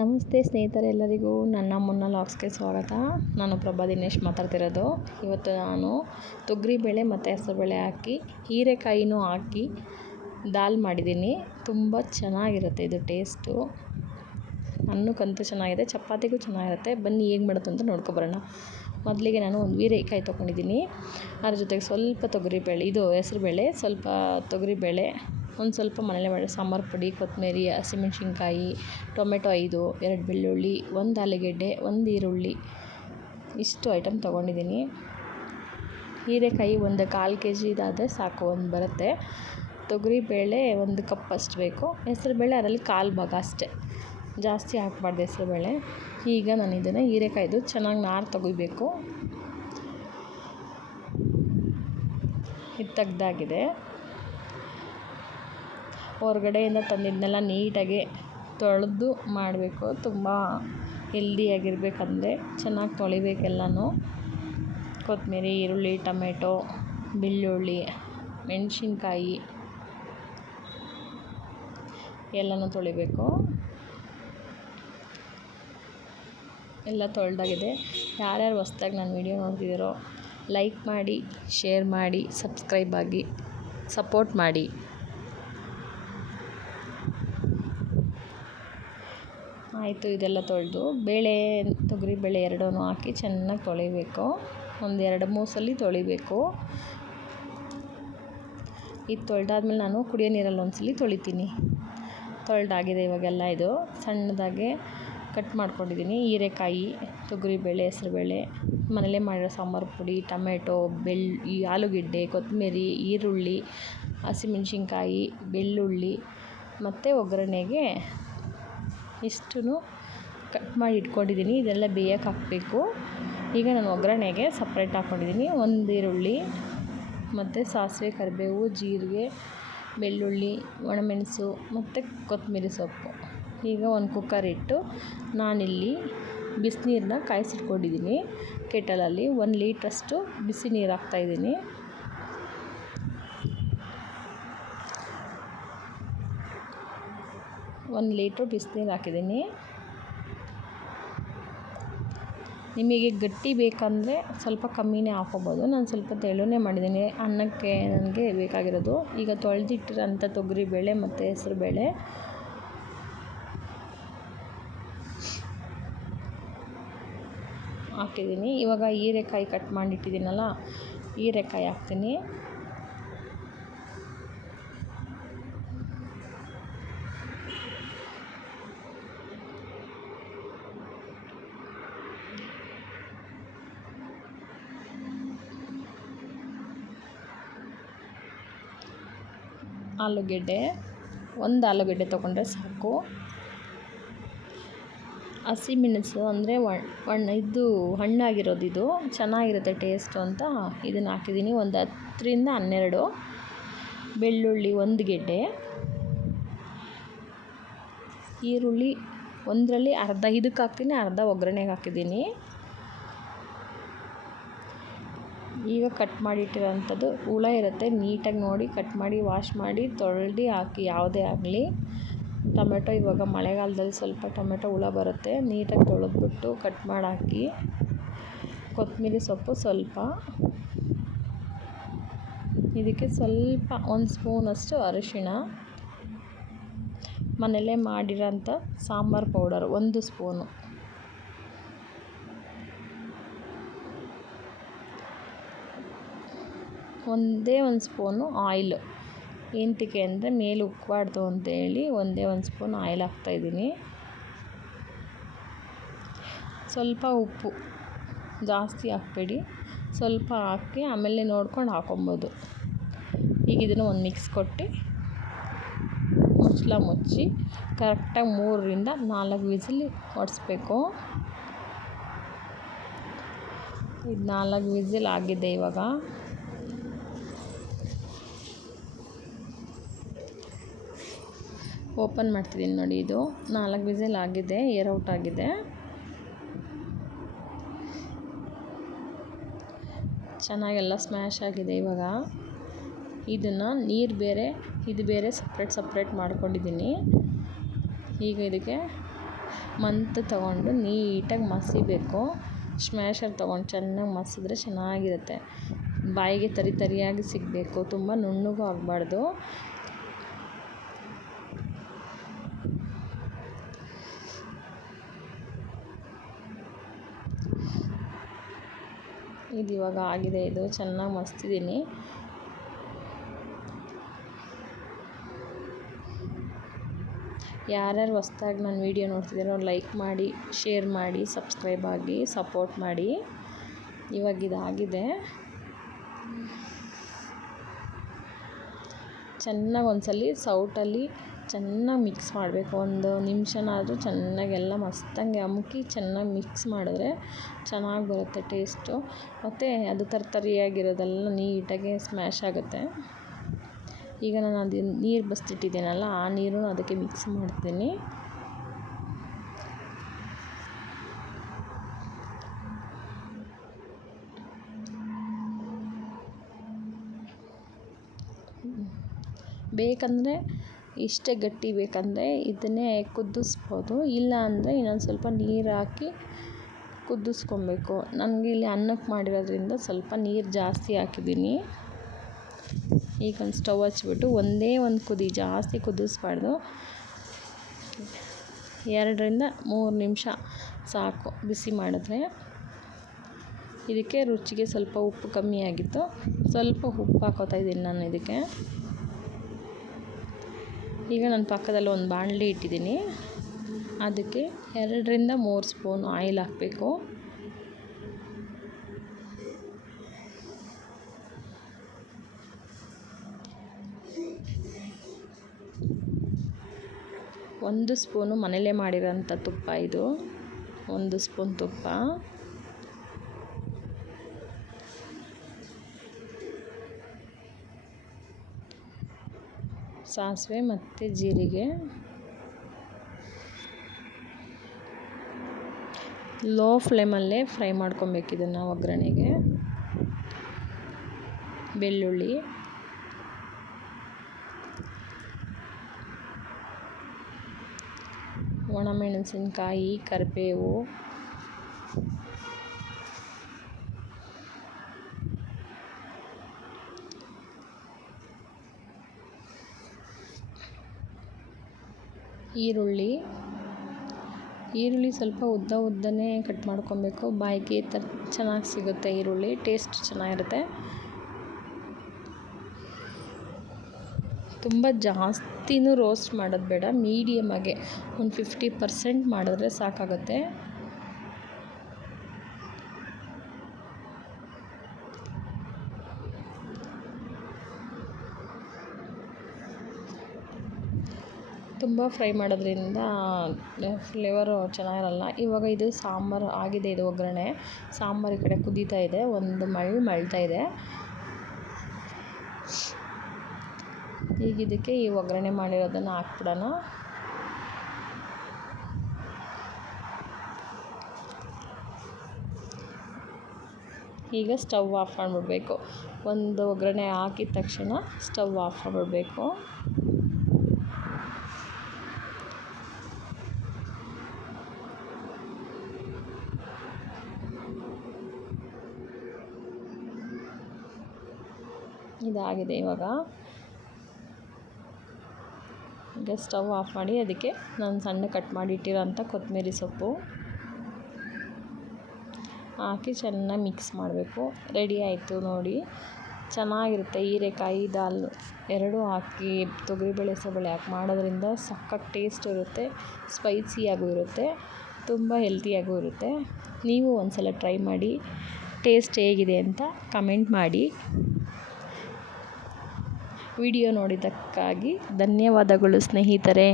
ನಮಸ್ತೆ ಸ್ನೇಹಿತರೆ, ಎಲ್ಲರಿಗೂ ನನ್ನ ಮುನ್ನ ಲಾಗ್ಸ್ಗೆ ಸ್ವಾಗತ. ನಾನು ಪ್ರಭಾ ದಿನೇಶ್ ಮಾತಾಡ್ತಿರೋದು. ಇವತ್ತು ನಾನು ತೊಗರಿಬೇಳೆ ಮತ್ತು ಹೆಸರುಬೇಳೆ ಹಾಕಿ ಹೀರೆಕಾಯಿನೂ ಹಾಕಿ ದಾಲ್ ಮಾಡಿದ್ದೀನಿ. ತುಂಬ ಚೆನ್ನಾಗಿರುತ್ತೆ ಇದು ಟೇಸ್ಟು. ಅನ್ನಕ್ಕಂತೂ ಚೆನ್ನಾಗಿದೆ, ಚಪಾತಿಗೂ ಚೆನ್ನಾಗಿರುತ್ತೆ. ಬನ್ನಿ ಹೇಗೆ ಮಾಡೋದು ಅಂತ ನೋಡ್ಕೊಬರೋಣ. ಮೊದಲಿಗೆ ನಾನು ಒಂದು ಹೀರೆಕಾಯಿ ತೊಗೊಂಡಿದ್ದೀನಿ. ಅದ್ರ ಜೊತೆಗೆ ಸ್ವಲ್ಪ ತೊಗರಿಬೇಳೆ, ಇದು ಹೆಸರುಬೇಳೆ, ಸ್ವಲ್ಪ ತೊಗರಿಬೇಳೆ, ಒಂದು ಸ್ವಲ್ಪ ಮನೇಲೆ ಮಾಡೋ ಸಾಂಬಾರು ಪುಡಿ, ಕೊತ್ತಂಬರಿ, ಹಸಿಮೆಣ್ಸಿನ್ಕಾಯಿ, ಟೊಮೆಟೊ 5, 2 ಬೆಳ್ಳುಳ್ಳಿ, 1 ಆಲೂಗೆಡ್ಡೆ, 1 ಈರುಳ್ಳಿ, ಇಷ್ಟು ಐಟಮ್ ತೊಗೊಂಡಿದ್ದೀನಿ. ಹೀರೆಕಾಯಿ ಒಂದು 1/4 kg ಇದಾದರೆ ಸಾಕು, ಒಂದು ಬರುತ್ತೆ. ತೊಗರಿಬೇಳೆ 1 ಕಪ್ ಅಷ್ಟು ಬೇಕು. ಹೆಸರುಬೇಳೆ ಅದರಲ್ಲಿ 1/4 ಭಾಗ ಅಷ್ಟೇ, ಜಾಸ್ತಿ ಹಾಕಬಾರ್ದು ಹೆಸರುಬೇಳೆ. ಈಗ ನಾನು ಇದನ್ನು ಹೀರೆಕಾಯ್ದು ಚೆನ್ನಾಗಿ ನಾರು ತೆಗಿಬೇಕು. ಇದು ತೆಗ್ದಾಗಿದೆ. ಹೊರಗಡೆಯಿಂದ ತಂದಿದ್ದನ್ನೆಲ್ಲ ನೀಟಾಗಿ ತೊಳೆದು ಮಾಡಬೇಕು. ತುಂಬ ಹೆಲ್ದಿಯಾಗಿರ್ಬೇಕಂದ್ರೆ ಚೆನ್ನಾಗಿ ತೊಳಿಬೇಕೆಲ್ಲನೂ. ಕೊತ್ತಂಬರಿ, ಈರುಳ್ಳಿ, ಟೊಮೆಟೊ, ಬೆಳ್ಳುಳ್ಳಿ, ಮೆಣಸಿನ್ಕಾಯಿ ಎಲ್ಲನೂ ತೊಳಿಬೇಕು. ಎಲ್ಲ ತೊಳೆದಾಗಿದೆ. ಯಾರ್ಯಾರು ಹೊಸ್ದಾಗಿ ನನ್ನ ವಿಡಿಯೋ ನೋಡ್ತಿದ್ದೀರೋ ಲೈಕ್ ಮಾಡಿ, ಶೇರ್ ಮಾಡಿ, ಸಬ್ಸ್ಕ್ರೈಬ್ ಆಗಿ ಸಪೋರ್ಟ್ ಮಾಡಿ. ಆಯಿತು, ಇದೆಲ್ಲ ತೊಳೆದು ತೊಗರಿಬೇಳೆ ಎರಡೂ ಹಾಕಿ ಚೆನ್ನಾಗಿ ತೊಳಿಬೇಕು. ಒಂದು 2-3 ಸಲ ತೊಳಿಬೇಕು. ಇದು ತೊಳೆದಾದ್ಮೇಲೆ ನಾನು ಕುಡಿಯೋ ನೀರಲ್ಲಿ ಒಂದು ಸಲ ತೊಳಿತೀನಿ. ತೊಳೆದಾಗಿದೆ ಇವಾಗೆಲ್ಲ. ಇದು ಸಣ್ಣದಾಗೆ ಕಟ್ ಮಾಡ್ಕೊಂಡಿದ್ದೀನಿ. ಹೀರೆಕಾಯಿ, ತೊಗರಿಬೇಳೆ, ಹೆಸರುಬೇಳೆ, ಮನೇಲೇ ಮಾಡಿರೋ ಸಾಂಬಾರು ಪುಡಿ, ಟೊಮೆಟೊ, ಆಲೂಗೆಡ್ಡೆ, ಕೊತ್ತಂಬರಿ, ಈರುಳ್ಳಿ, ಹಸಿಮೆಣ್ಸಿನ್ಕಾಯಿ, ಬೆಳ್ಳುಳ್ಳಿ ಮತ್ತು ಒಗ್ಗರಣೆಗೆ ಇಷ್ಟೂ ಕಟ್ ಮಾಡಿ ಇಟ್ಕೊಂಡಿದ್ದೀನಿ. ಇದೆಲ್ಲ ಬೇಯಕ್ಕೆ ಹಾಕಬೇಕು. ಈಗ ನಾನು ಒಗ್ಗರಣೆಗೆ ಸಪ್ರೇಟ್ ಹಾಕ್ಕೊಂಡಿದ್ದೀನಿ. 1 ಈರುಳ್ಳಿ ಮತ್ತು ಸಾಸಿವೆ, ಕರಿಬೇವು, ಜೀರಿಗೆ, ಬೆಳ್ಳುಳ್ಳಿ, ಒಣಮೆಣಸು ಮತ್ತು ಕೊತ್ತಂಬರಿ ಸೊಪ್ಪು. ಈಗ ಒಂದು ಕುಕ್ಕರ್ ಇಟ್ಟು ನಾನಿಲ್ಲಿ ಬಿಸಿನೀರನ್ನ ಕಾಯಿಸಿಟ್ಕೊಂಡಿದ್ದೀನಿ. ಕೆಟಲಲ್ಲಿ 1 ಲೀಟ್ರಷ್ಟು ಬಿಸಿ ನೀರು ಹಾಕ್ತಾಯಿದ್ದೀನಿ. ಒಂದು ಲೀಟ್ರು ಬಿಸಿನೀರು ಹಾಕಿದ್ದೀನಿ. ನಿಮಗೆ ಗಟ್ಟಿ ಬೇಕಂದರೆ ಸ್ವಲ್ಪ ಕಮ್ಮಿನೇ ಹಾಕ್ಕೊಬೋದು. ನಾನು ಸ್ವಲ್ಪ ತೆಳುನೇ ಮಾಡಿದ್ದೀನಿ, ಅನ್ನಕ್ಕೆ ನನಗೆ ಬೇಕಾಗಿರೋದು. ಈಗ ತೊಳೆದಿಟ್ಟಿರೋಂಥ ತೊಗರಿಬೇಳೆ ಮತ್ತು ಹೆಸರುಬೇಳೆ ಹಾಕಿದ್ದೀನಿ. ಇವಾಗ ಹೀರೆಕಾಯಿ ಕಟ್ ಮಾಡಿಟ್ಟಿದ್ದೀನಲ್ಲ, ಹೀರೆಕಾಯಿ ಹಾಕ್ತೀನಿ. ಆಲೂಗೆಡ್ಡೆ, 1 ಆಲೂಗೆಡ್ಡೆ ತೊಗೊಂಡ್ರೆ ಸಾಕು. ಹಸಿಮೆಣಸು ಅಂದರೆ ಇದು ಹಣ್ಣಾಗಿರೋದು, ಇದು ಚೆನ್ನಾಗಿರುತ್ತೆ ಟೇಸ್ಟು ಅಂತ ಇದನ್ನು ಹಾಕಿದ್ದೀನಿ. ಒಂದು 10ರಿಂದ 12 ಬೆಳ್ಳುಳ್ಳಿ, 1 ಗೆಡ್ಡೆ, ಈರುಳ್ಳಿ 1ರಲ್ಲಿ ಅರ್ಧ ಇದಕ್ಕೆ ಹಾಕ್ತೀನಿ, ಅರ್ಧ ಒಗ್ಗರಣೆಗೆ ಹಾಕಿದ್ದೀನಿ. ಈಗ ಕಟ್ ಮಾಡಿಟ್ಟಿರೋಂಥದ್ದು ಹುಳ ಇರುತ್ತೆ, ನೀಟಾಗಿ ನೋಡಿ ಕಟ್ ಮಾಡಿ, ವಾಶ್ ಮಾಡಿ, ತೊಳೆದು ಹಾಕಿ. ಯಾವುದೇ ಆಗಲಿ ಟೊಮೆಟೊ, ಇವಾಗ ಮಳೆಗಾಲದಲ್ಲಿ ಸ್ವಲ್ಪ ಟೊಮೆಟೊ ಹುಳ ಬರುತ್ತೆ, ನೀಟಾಗಿ ತೊಳೆದ್ಬಿಟ್ಟು ಕಟ್ ಮಾಡಿ ಹಾಕಿ. ಕೊತ್ತಂಬರಿ ಸೊಪ್ಪು ಸ್ವಲ್ಪ, ಇದಕ್ಕೆ ಸ್ವಲ್ಪ 1 ಸ್ಪೂನಷ್ಟು ಅರಿಶಿಣ, ಮನೆಯಲ್ಲೇ ಮಾಡಿರೋಂಥ ಸಾಂಬಾರು ಪೌಡರ್ 1 ಸ್ಪೂನು, ಒಂದೇ 1 ಸ್ಪೂನು ಆಯಿಲ್. ಎಂತಕ್ಕೆ ಅಂದರೆ ಮೇಲೆ ಉಕ್ಕಬಾರ್ದು ಅಂತೇಳಿ ಒಂದೇ 1 ಸ್ಪೂನ್ ಆಯಿಲ್ ಹಾಕ್ತಾಯಿದ್ದೀನಿ. ಸ್ವಲ್ಪ ಉಪ್ಪು, ಜಾಸ್ತಿ ಹಾಕಬೇಡಿ, ಸ್ವಲ್ಪ ಹಾಕಿ ಆಮೇಲೆ ನೋಡ್ಕೊಂಡು ಹಾಕೊಬೋದು. ಈಗ ಇದನ್ನು ಒಂದು ಮಿಕ್ಸ್ ಕೊಟ್ಟು ಮುಚ್ಚಳ ಮುಚ್ಚಿ ಕರೆಕ್ಟಾಗಿ 3ರಿಂದ 4 ವಿಸಿಲ್ ಹೊಡೆಸ್ಬೇಕು. ಇದು 4 ವಿಸಿಲ್ ಆಗಿದೆ. ಇವಾಗ ಓಪನ್ ಮಾಡ್ತಿದ್ದೀನಿ ನೋಡಿ. ಇದು 4 ವಿಸಿಲ್ ಆಗಿದೆ, ಏರ್ ಔಟ್ ಆಗಿದೆ. ಚೆನ್ನಾಗೆಲ್ಲ ಸ್ಮ್ಯಾಶ್ ಆಗಿದೆ. ಇವಾಗ ಇದನ್ನು ನೀರು ಬೇರೆ, ಇದು ಬೇರೆ ಸಪ್ರೇಟ್ ಮಾಡ್ಕೊಂಡಿದ್ದೀನಿ. ಈಗ ಇದಕ್ಕೆ ತೊಗೊಂಡು ನೀಟಾಗಿ ಮಸಿಬೇಕು. ಸ್ಮ್ಯಾಶರ್ ತೊಗೊಂಡು ಚೆನ್ನಾಗಿ ಮಸಿದ್ರೆ ಚೆನ್ನಾಗಿರುತ್ತೆ. ಬಾಯಿಗೆ ತರಿಯಾಗಿ ಸಿಗಬೇಕು, ತುಂಬ ನುಣ್ಣಗೂ ಆಗಬಾರ್ದು. ಇದು ಇವಾಗ ಆಗಿದೆ. ಇದು ಚೆನ್ನಾಗಿ ಮಸ್ತಿದ್ದೀನಿ. ಯಾರ್ಯಾರು ಹೊಸ್ದಾಗಿ ನನ್ನ ವೀಡಿಯೋ ನೋಡ್ತಿದ್ದೀರೋ ಲೈಕ್ ಮಾಡಿ, ಶೇರ್ ಮಾಡಿ, ಸಬ್ಸ್ಕ್ರೈಬ್ ಆಗಿ ಸಪೋರ್ಟ್ ಮಾಡಿ. ಇವಾಗ ಇದಾಗಿದೆ. ಚೆನ್ನಾಗಿ ಒಂದ್ಸಲಿ ಸೌಟಲ್ಲಿ ಚೆನ್ನಾಗಿ ಮಿಕ್ಸ್ ಮಾಡಬೇಕು. ಒಂದು ನಿಮಿಷನಾದರೂ ಚೆನ್ನಾಗಿ ಎಲ್ಲ ಮಸ್ತಂಗೆ ಅಮುಕಿ ಚೆನ್ನಾಗಿ ಮಿಕ್ಸ್ ಮಾಡಿದ್ರೆ ಚೆನ್ನಾಗಿ ಬರುತ್ತೆ ಟೇಸ್ಟು. ಮತ್ತು ಅದು ತರಿಯಾಗಿರೋದೆಲ್ಲ ನೀಟಾಗಿ ಸ್ಮ್ಯಾಶ್ ಆಗುತ್ತೆ. ಈಗ ನಾನು ಅದು ನೀರು ಬಸ್ತಿಟ್ಟಿದ್ದೀನಲ್ಲ, ಆ ನೀರು ಅದಕ್ಕೆ ಮಿಕ್ಸ್ ಮಾಡ್ತೀನಿ. ಬೇಕಂದರೆ ಇಷ್ಟೇ ಗಟ್ಟಿ ಬೇಕಂದರೆ ಇದನ್ನೇ ಕುದಿಸ್ಬೋದು. ಇಲ್ಲ ಅಂದರೆ ಇನ್ನೊಂದು ಸ್ವಲ್ಪ ನೀರು ಹಾಕಿ ಕುದಿಸ್ಕೊಬೇಕು. ನನಗೆ ಇಲ್ಲಿ ಅನ್ನಕ್ಕೆ ಮಾಡಿರೋದ್ರಿಂದ ಸ್ವಲ್ಪ ನೀರು ಜಾಸ್ತಿ ಹಾಕಿದ್ದೀನಿ. ಈಗ ಒಂದು ಸ್ಟವ್ ಹಚ್ಬಿಟ್ಟು ಒಂದೇ ಒಂದು ಕುದಿ, ಜಾಸ್ತಿ ಕುದಿಸ್ಬಾರ್ದು. 2ರಿಂದ 3 ನಿಮಿಷ ಸಾಕು ಬಿಸಿ ಮಾಡಿದ್ರೆ. ಇದಕ್ಕೆ ರುಚಿಗೆ ಸ್ವಲ್ಪ ಉಪ್ಪು ಕಮ್ಮಿ ಆಗಿತ್ತು, ಸ್ವಲ್ಪ ಉಪ್ಪು ಹಾಕೋತಾ ಇದ್ದೀನಿ ನಾನು ಇದಕ್ಕೆ. ಈಗ ನಾನು ಪಕ್ಕದಲ್ಲಿ ಒಂದು ಬಾಣಲಿ ಇಟ್ಟಿದ್ದೀನಿ. ಅದಕ್ಕೆ 2ರಿಂದ 3 ಸ್ಪೂನ್ ಆಯಿಲ್ ಹಾಕಬೇಕು. ಒಂದು ಸ್ಪೂನು ಮನೇಲೇ ಮಾಡಿರೋಂಥ ತುಪ್ಪ ಇದು. 1 ಸ್ಪೂನ್ ತುಪ್ಪ, ಸಾಸಿವೆ ಮತ್ತು ಜೀರಿಗೆ. ಲೋ ಫ್ಲೇಮಲ್ಲೇ ಫ್ರೈ ಮಾಡ್ಕೊಬೇಕು ಇದನ್ನು ಒಗ್ಗರಣೆಗೆ. ಬೆಳ್ಳುಳ್ಳಿ, ಒಣಮೆಣಸಿನ್ಕಾಯಿ, ಕರಿಬೇವು, ಈರುಳ್ಳಿ ಸ್ವಲ್ಪ ಉದ್ದನೇ ಕಟ್ ಮಾಡ್ಕೊಬೇಕು. ಬಾಯಿಗೆ ಚೆನ್ನಾಗಿ ಸಿಗುತ್ತೆ ಈರುಳ್ಳಿ, ಟೇಸ್ಟ್ ಚೆನ್ನಾಗಿರುತ್ತೆ. ತುಂಬ ಜಾಸ್ತಿನೂ ರೋಸ್ಟ್ ಮಾಡೋದು ಬೇಡ, ಮೀಡಿಯಮಾಗೆ ಒಂದು 50% ಮಾಡಿದ್ರೆ ಸಾಕಾಗುತ್ತೆ. ತುಂಬ ಫ್ರೈ ಮಾಡೋದ್ರಿಂದ ಫ್ಲೇವರು ಚೆನ್ನಾಗಿರಲ್ಲ. ಇವಾಗ ಇದು ಸಾಂಬಾರು ಆಗಿದೆ. ಇದು ಒಗ್ಗರಣೆ ಸಾಂಬಾರು ಈ ಕಡೆ ಕುದೀತಾ ಇದೆ, ಒಂದು ಮಳ್ತಾ ಇದೆ. ಈಗ ಇದಕ್ಕೆ ಈ ಒಗ್ಗರಣೆ ಮಾಡಿರೋದನ್ನು ಹಾಕ್ಬಿಡೋಣ. ಈಗ ಸ್ಟವ್ ಆಫ್ ಮಾಡಿಬಿಡ್ಬೇಕು. ಒಂದು ಒಗ್ಗರಣೆ ಹಾಕಿದ ತಕ್ಷಣ ಸ್ಟವ್ ಆಫ್ ಮಾಡಿಬಿಡ್ಬೇಕು. ಇದಾಗಿದೆ. ಇವಾಗ ಸ್ಟವ್ ಆಫ್ ಮಾಡಿ ಅದಕ್ಕೆ ನಾನು ಸಣ್ಣ ಕಟ್ ಮಾಡಿ ಇಟ್ಟಿರೋಂಥ ಕೊತ್ತಂಬರಿ ಸೊಪ್ಪು ಹಾಕಿ ಚೆನ್ನಾಗಿ ಮಿಕ್ಸ್ ಮಾಡಬೇಕು. ರೆಡಿ ಆಯಿತು ನೋಡಿ, ಚೆನ್ನಾಗಿರುತ್ತೆ. ಹೀರೆಕಾಯಿ ದಾಲ್ ಎರಡೂ ಹಾಕಿ ತೊಗರಿಬೇಳೆ ಹೆಸರುಬೇಳೆ ಹಾಕಿ ಮಾಡೋದ್ರಿಂದ ಸಖತ್ ಟೇಸ್ಟ್ ಇರುತ್ತೆ, ಸ್ಪೈಸಿಯಾಗೂ ಇರುತ್ತೆ, ತುಂಬ ಹೆಲ್ತಿಯಾಗೂ ಇರುತ್ತೆ. ನೀವು ಒಂದ್ಸಲ ಟ್ರೈ ಮಾಡಿ, ಟೇಸ್ಟ್ ಹೇಗಿದೆ ಅಂತ ಕಮೆಂಟ್ ಮಾಡಿ. ವಿಡಿಯೋ ನೋಡಿದ್ದಕ್ಕಾಗಿ ಧನ್ಯವಾದಗಳು ಸ್ನೇಹಿತರೆ.